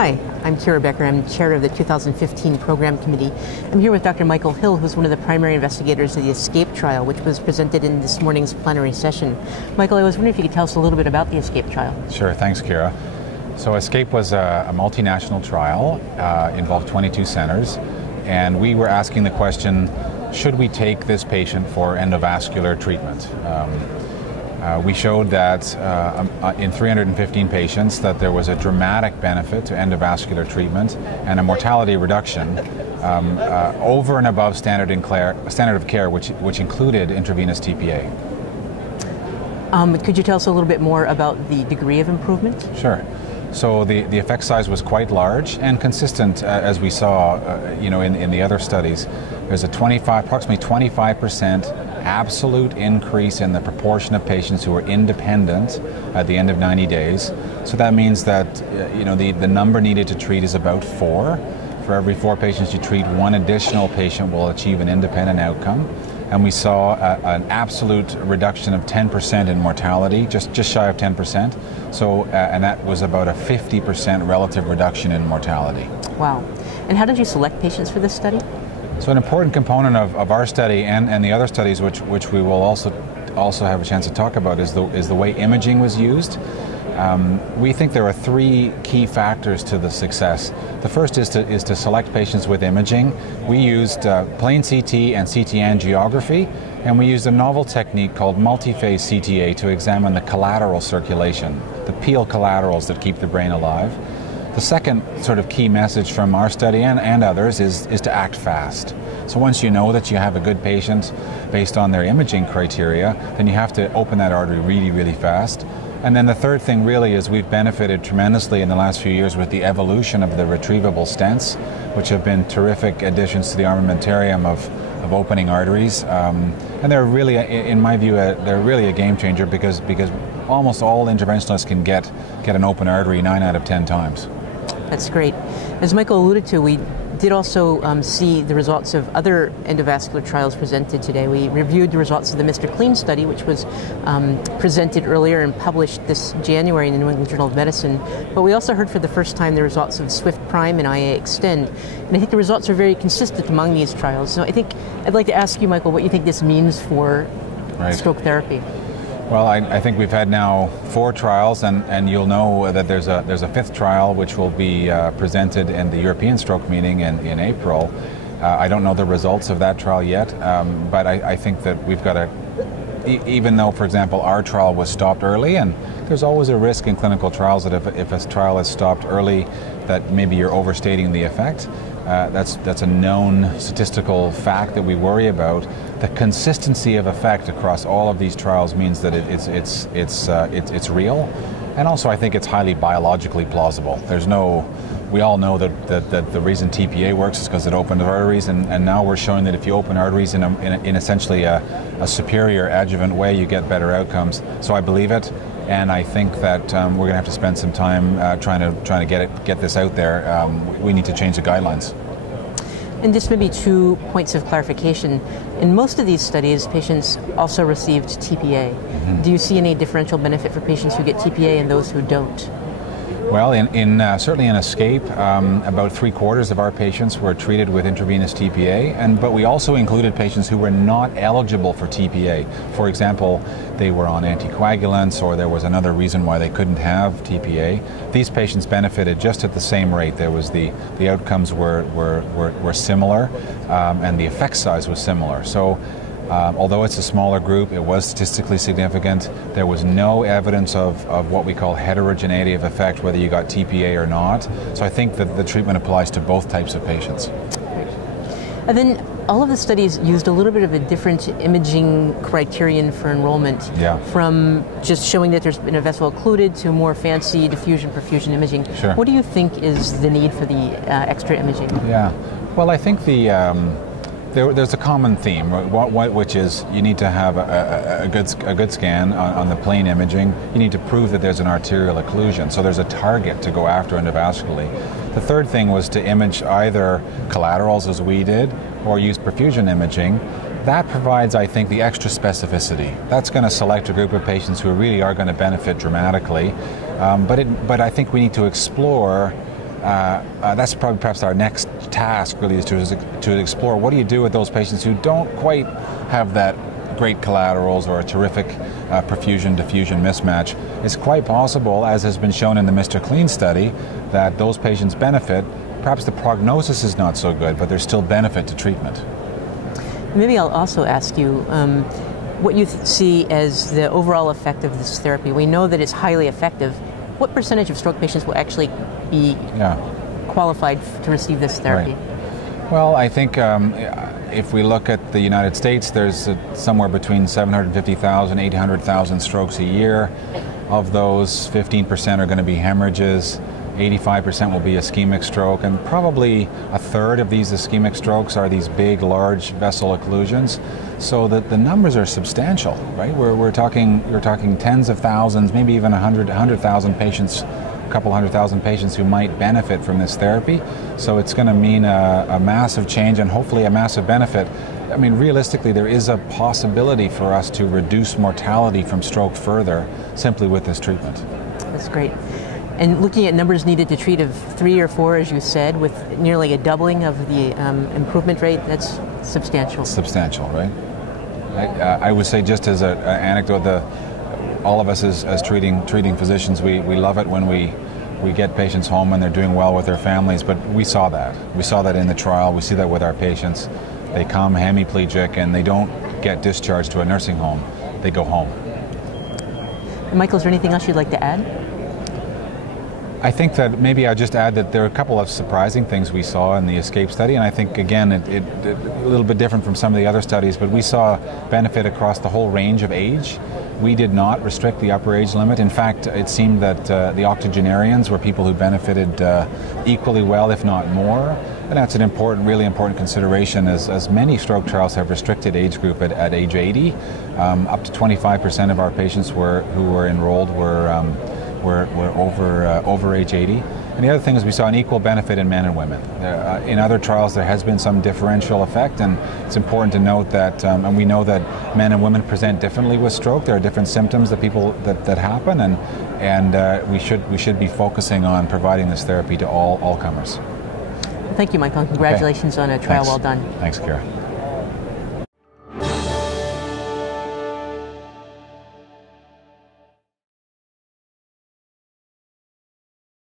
Hi, I'm Kyra Becker. I'm chair of the 2015 Program Committee. I'm here with Dr. Michael Hill, who's one of the primary investigators of the ESCAPE trial, which was presented in this morning's plenary session. Michael, I was wondering if you could tell us a little bit about the ESCAPE trial. Sure, thanks, Kyra. So ESCAPE was a multinational trial, involved 22 centers, and we were asking the question, should we take this patient for endovascular treatment? We showed that in 315 patients that there was a dramatic benefit to endovascular treatment and a mortality reduction over and above standard of care, which included intravenous TPA. Could you tell us a little bit more about the degree of improvement? Sure. So the effect size was quite large and consistent, as we saw, in the other studies. There's approximately 25% absolute increase in the proportion of patients who are independent at the end of 90 days. So that means that the number needed to treat is about 4. For every 4 patients you treat, 1 additional patient will achieve an independent outcome. And we saw an absolute reduction of 10% in mortality, just shy of 10%. So, and that was about a 50% relative reduction in mortality. Wow. And how did you select patients for this study? So an important component of our study and the other studies, which we will also have a chance to talk about, is the way imaging was used. We think there are 3 key factors to the success. The first is to select patients with imaging. We used plain CT and CT angiography, and we used a novel technique called multi-phase CTA to examine the collateral circulation, the peel collaterals that keep the brain alive. The second sort of key message from our study and others is to act fast. So once you know that you have a good patient based on their imaging criteria, then you have to open that artery really, really fast. And then the third thing really is we've benefited tremendously in the last few years with the evolution of the retrievable stents, which have been terrific additions to the armamentarium of opening arteries. And they're really, in my view, they're really a game changer because almost all interventionalists can get an open artery 9 out of 10 times. That's great. As Michael alluded to, we did also see the results of other endovascular trials presented today. We reviewed the results of the Mr. Clean study, which was presented earlier and published this January in the New England Journal of Medicine. But we also heard for the first time the results of SWIFT Prime and IA Extend. And I think the results are very consistent among these trials. So I think I'd like to ask you, Michael, what you think this means for stroke therapy. Well, I think we've had now 4 trials, and you'll know that there's a 5th trial which will be presented in the European Stroke meeting in April. I don't know the results of that trial yet, but I think that we've got even though, for example, our trial was stopped early, and there's always a risk in clinical trials that if a trial is stopped early, that maybe you're overstating the effect. That's a known statistical fact that we worry about. The consistency of effect across all of these trials means that it's real, and also I think it's highly biologically plausible. We all know that the reason TPA works is because it opens arteries, and now we're showing that if you open arteries in essentially a superior adjuvant way, you get better outcomes. So I believe it. And I think that we're going to have to spend some time trying to get this out there. We need to change the guidelines. And just maybe 2 points of clarification. In most of these studies, patients also received TPA. Mm-hmm. Do you see any differential benefit for patients who get TPA and those who don't? Well, certainly in ESCAPE, about 3/4 of our patients were treated with intravenous TPA, but we also included patients who were not eligible for TPA. For example, they were on anticoagulants, or there was another reason why they couldn't have TPA. These patients benefited just at the same rate. There was the outcomes were similar, and the effect size was similar. So. Although it's a smaller group, it was statistically significant. There was no evidence of what we call heterogeneity of effect, whether you got TPA or not. So I think that the treatment applies to both types of patients. And then all of the studies used a little bit of a different imaging criterion for enrollment, from just showing that there's been a vessel occluded to more fancy diffusion-perfusion imaging. Sure. What do you think is the need for the extra imaging? Yeah, well, I think there's a common theme, which is you need to have a good scan on the plain imaging. You need to prove that there's an arterial occlusion, so there's a target to go after endovascularly. The third thing was to image either collaterals, as we did, or use perfusion imaging. That provides, I think, the extra specificity. That's going to select a group of patients who really are going to benefit dramatically. But I think we need to explore that's probably perhaps our next task really is to explore what do you do with those patients who don't quite have that great collaterals or a terrific perfusion-diffusion mismatch. It's quite possible, as has been shown in the Mr. Clean study, that those patients benefit. Perhaps the prognosis is not so good, but there's still benefit to treatment. Maybe I'll also ask you what you see as the overall effect of this therapy. We know that it's highly effective. What percentage of stroke patients will actually be qualified to receive this therapy? Right. Well, I think if we look at the United States, there's somewhere between 750,000, 800,000 strokes a year. Of those, 15% are going to be hemorrhages, 85% will be ischemic stroke, and probably a third of these ischemic strokes are these big, large vessel occlusions. So that the numbers are substantial, right? We're talking tens of thousands, maybe even 100,000 patients, a couple 100,000 patients who might benefit from this therapy. So it's going to mean a massive change and hopefully a massive benefit. I mean, realistically, there is a possibility for us to reduce mortality from stroke further simply with this treatment. That's great. And looking at numbers needed to treat of 3 or 4, as you said, with nearly a doubling of the improvement rate, that's substantial. Substantial, right? I would say, just as an anecdote, all of us as treating physicians, we love it when we get patients home and they're doing well with their families, but we saw that. We saw that in the trial. We see that with our patients. They come hemiplegic and they don't get discharged to a nursing home. They go home. Michael, is there anything else you'd like to add? I think that maybe I'll just add that there are a couple of surprising things we saw in the ESCAPE study, and I think, again, it a little bit different from some of the other studies, but we saw benefit across the whole range of age. We did not restrict the upper age limit. In fact, it seemed that the octogenarians were people who benefited equally well, if not more, and that's an important, really important consideration, as many stroke trials have restricted age group at age 80. Up to 25% of our patients who were enrolled were over age 80. And the other thing is we saw an equal benefit in men and women. In other trials there has been some differential effect, and it's important to note that, and we know that men and women present differently with stroke. There are different symptoms that happen, and we should be focusing on providing this therapy to all comers. Thank you, Michael. Congratulations on a trial well done. Thanks, Kyra.